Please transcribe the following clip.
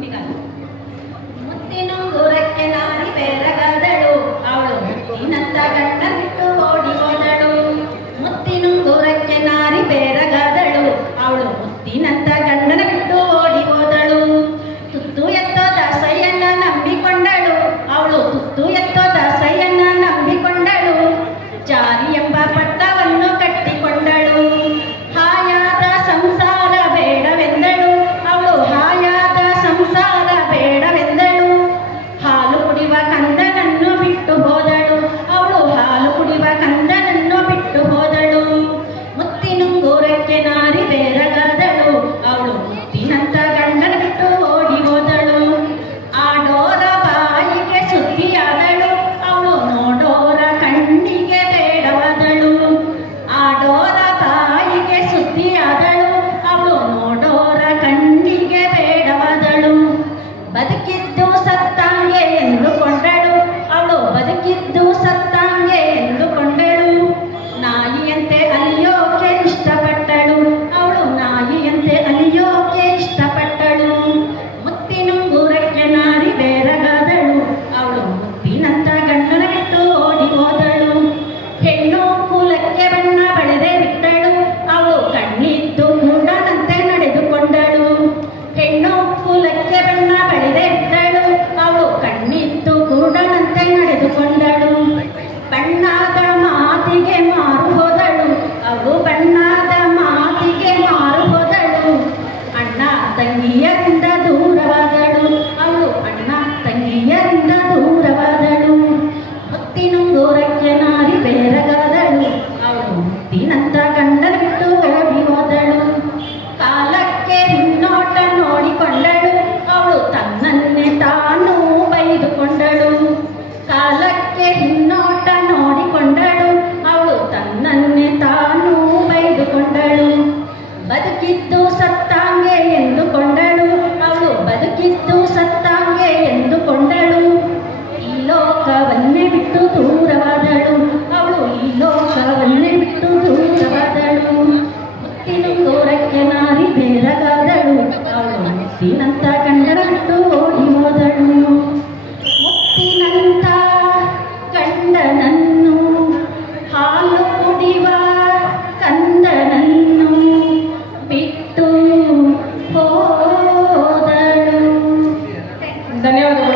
निकाला ಜನರೇ